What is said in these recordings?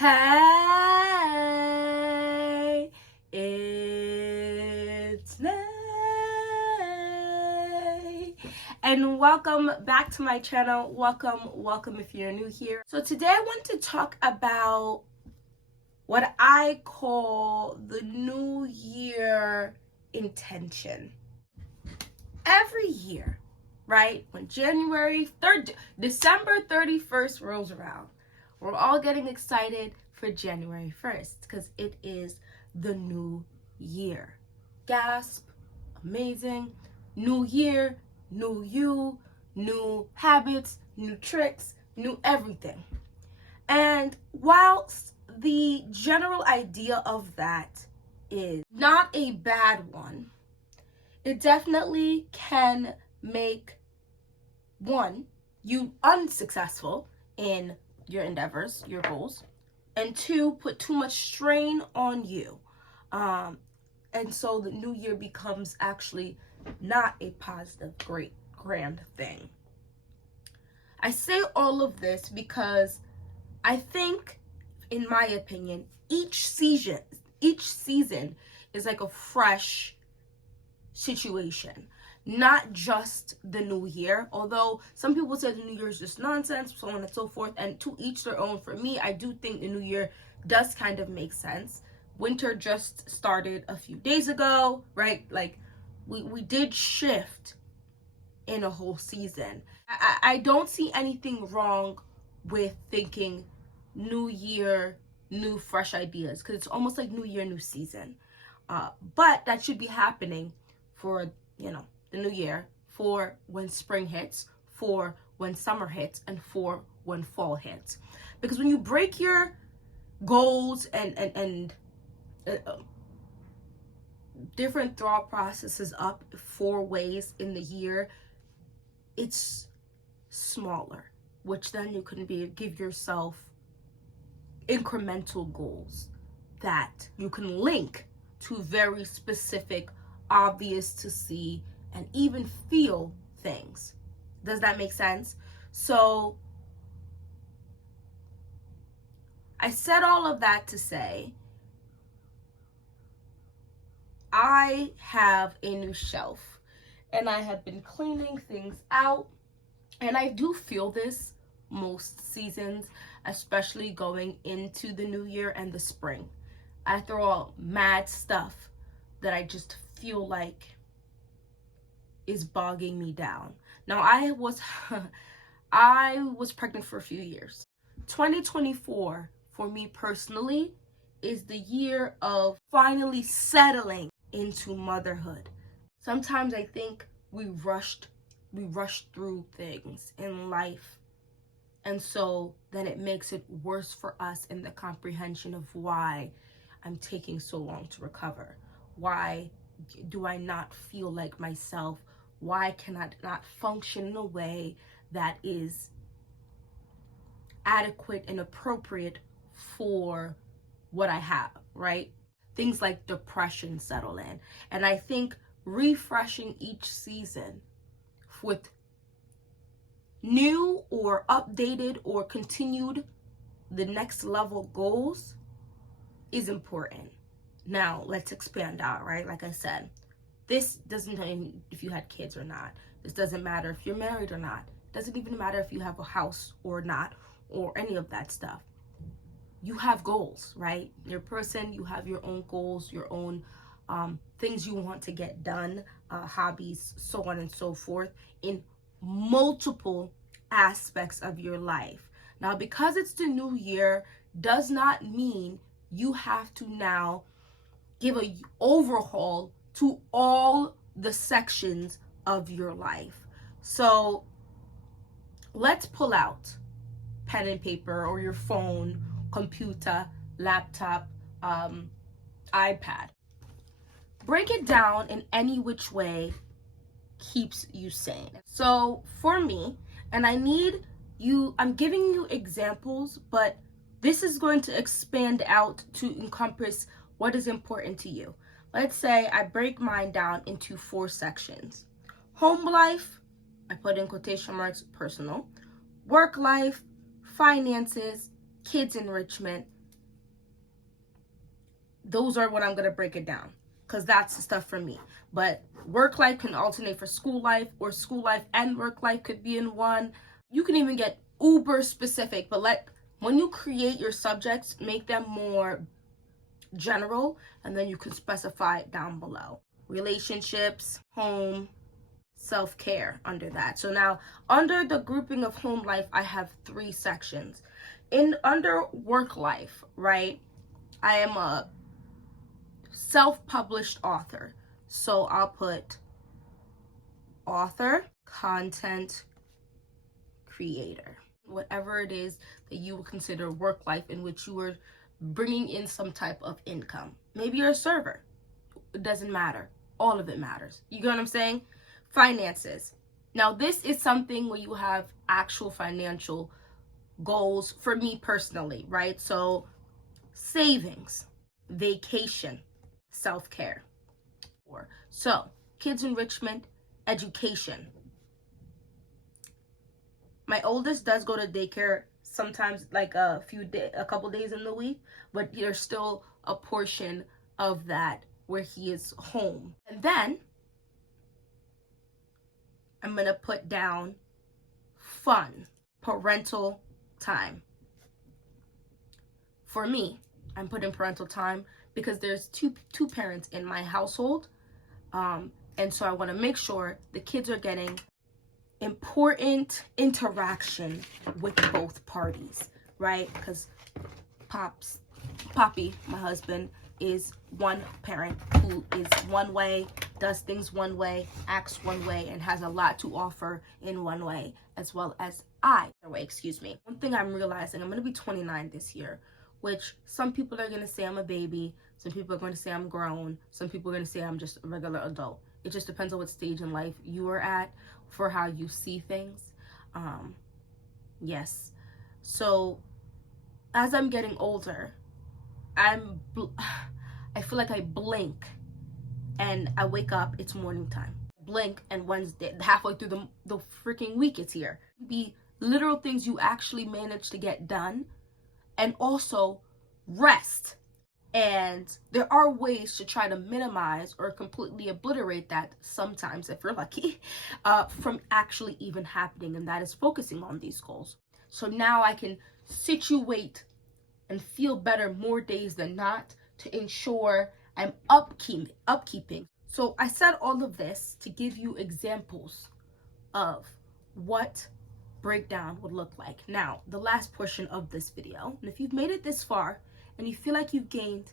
Hey, it's Nay, and welcome back to my channel. Welcome if you're new here. So today I want to talk about what I call the New Year intention. Every year, right, when December 31st rolls around, we're all getting excited for January 1st because it is the new year. Gasp, amazing. New year, new you, new habits, new tricks, new everything. And whilst the general idea of that is not a bad one, it definitely can make you unsuccessful in your endeavors, your goals, and two, put too much strain on you. And so the new year becomes actually not a positive, great, grand thing. I say all of this because I think, in my opinion, each season is like a fresh situation, not just the new year. Although some people say the new year is just nonsense, so on and so forth, and to each their own. For me, I do think the new year does kind of make sense. Winter just started a few days ago, right? Like we did shift in a whole season. I don't see anything wrong with thinking new year, new fresh ideas, because it's almost like new year, new season. But that should be happening for, the new year, for when spring hits, for when summer hits, and for when fall hits. Because when you break your goals and different thought processes up 4 ways in the year, it's smaller, which then you can give yourself incremental goals that you can link to very specific, obvious to see and even feel things. Does that make sense? So I said all of that to say I have a new shelf and I have been cleaning things out, and I do feel this most seasons, especially going into the new year and the spring. I throw out mad stuff that I just feel like is bogging me down. Now, I was pregnant for a few years. 2024 for me personally is the year of finally settling into motherhood. Sometimes I think we rushed through things in life, and so then it makes it worse for us in the comprehension of why I'm taking so long to recover. Why do I not feel like myself? Why can I not function in a way that is adequate and appropriate for what I have, right? Things like depression settle in. And I think refreshing each season with new or updated or continued the next level goals is important. Now, let's expand out, right? Like I said, this doesn't matter if you had kids or not. This doesn't matter if you're married or not. It doesn't even matter if you have a house or not, or any of that stuff. You have goals, right? You're a person, you have your own goals, your own things you want to get done, hobbies, so on and so forth, in multiple aspects of your life. Now, because it's the new year, does not mean you have to now give an overhaul to all the sections of your life. So let's pull out pen and paper or your phone, computer, laptop, iPad. Break it down in any which way keeps you sane. So for me, and I'm giving you examples, but this is going to expand out to encompass what is important to you. Let's say I break mine down into 4 sections. Home life, I put in quotation marks, personal. Work life, finances, kids enrichment, those are what I'm going to break it down, because that's the stuff for me. But work life can alternate for school life, or school life and work life could be in one. You can even get uber specific, but when you create your subjects, make them more general, and then you can specify it down below. Relationships, home, self-care under that. So now under the grouping of home life, I have 3 sections. Under work life, right, I am a self-published author, so I'll put author, content creator, whatever it is that you would consider work life in which you are bringing in some type of income. Maybe you're a server, it doesn't matter, all of it matters. You get what I'm saying? Finances. Now this is something where you have actual financial goals. For me personally, right? So savings, vacation, self-care. So kids enrichment, education. My oldest does go to daycare sometimes, like a couple days in the week, but there's still a portion of that where he is home. And then I'm gonna put down fun, parental time. For me, I'm putting parental time because there's two parents in my household, and so I want to make sure the kids are getting important interaction with both parties, right? Because Poppy, my husband, is one parent who is one way, does things one way, acts one way, and has a lot to offer in one way, as well as One thing I'm realizing, I'm going to be 29 this year, which some people are going to say I'm a baby, some people are going to say I'm grown, some people are going to say I'm just a regular adult. It just depends on what stage in life you are at for how you see things. Yes. So as I'm getting older, I feel like I blink and I wake up, it's morning time. Blink and Wednesday, halfway through the freaking week, it's here. Be literal things you actually manage to get done, and also rest. And there are ways to try to minimize or completely obliterate that sometimes, if you're lucky, from actually even happening, and that is focusing on these goals. So now I can situate and feel better more days than not to ensure I'm upkeeping. So I said all of this to give you examples of what breakdown would look like. Now, the last portion of this video, and if you've made it this far and you feel like you've gained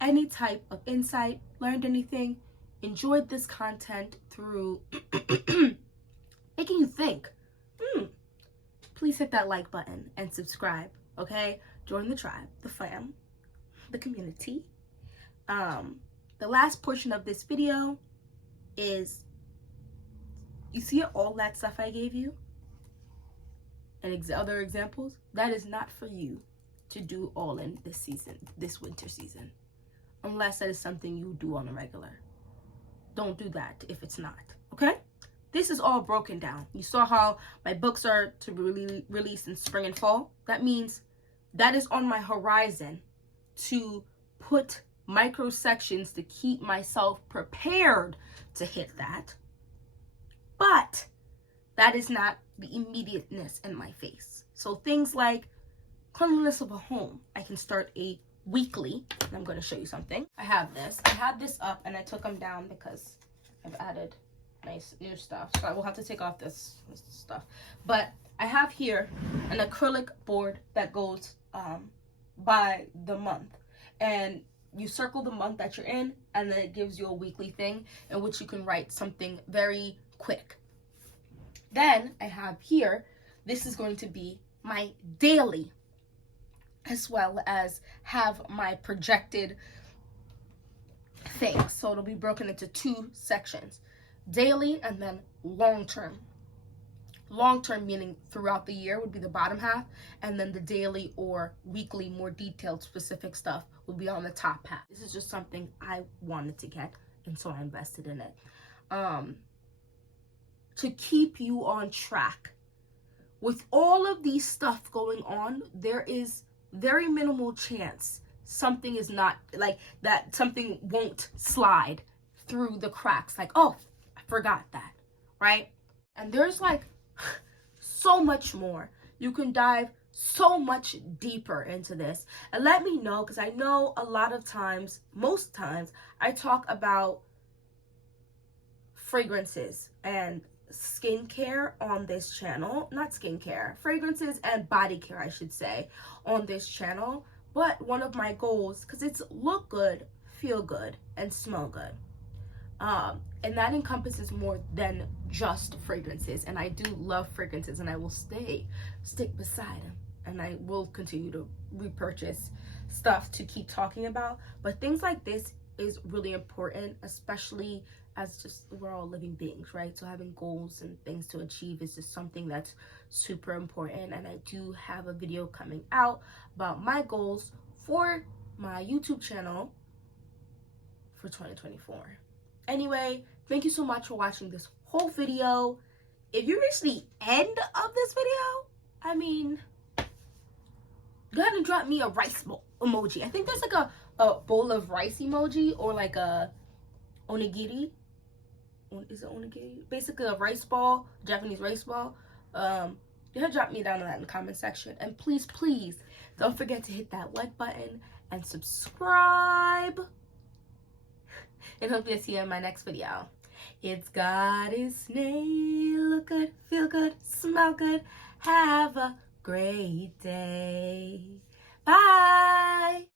any type of insight, learned anything, enjoyed this content through making you think, please hit that like button and subscribe, okay? Join the tribe, the fam, the community. The last portion of this video is, you see all that stuff I gave you and other examples? That is not for you to do all in this season, this winter season, unless that is something you do on a regular. Don't do that if it's not, okay? This is all broken down. You saw how my books are to be released in spring and fall. That means that is on my horizon to put micro sections to keep myself prepared to hit that. But that is not the immediateness in my face. So things like cleanliness of a home, I can start a weekly, and I'm going to show you something. I have this up and I took them down because I've added nice new stuff, so I will have to take off this stuff. But I have here an acrylic board that goes by the month, and you circle the month that you're in, and then it gives you a weekly thing in which you can write something very quick. Then I have here, this is going to be my daily, as well as have my projected things. So it'll be broken into 2 sections, daily and then long-term. Long-term meaning throughout the year would be the bottom half, and then the daily or weekly, more detailed, specific stuff will be on the top half. This is just something I wanted to get, and so I invested in it. To keep you on track. With all of these stuff going on, there is very minimal chance something is not like that, something won't slide through the cracks. Like, oh, I forgot that, right? And there's like so much more. You can dive so much deeper into this. And let me know, because I know a lot of times, most times, I talk about fragrances and skincare on this channel. Not skincare, fragrances and body care, I should say, on this channel. But one of my goals, because it's look good, feel good, and smell good. And that encompasses more than just fragrances. And I do love fragrances, and I will stick beside them. And I will continue to repurchase stuff to keep talking about. But things like this is really important, especially as just we're all living beings, right? So having goals and things to achieve is just something that's super important. And I do have a video coming out about my goals for my YouTube channel for 2024. Anyway, thank you so much for watching this whole video. If you reach the end of this video, I mean, go ahead and drop me a rice bowl emoji. I think there's like a bowl of rice emoji, or like a onigiri. Is it onigiri? Basically a rice ball, Japanese rice ball. Go ahead and drop me down in the comment section. And please, please don't forget to hit that like button and subscribe. And hopefully I'll see you in my next video. It's goddessnayr. Look good, feel good, smell good. Have a great day. Bye.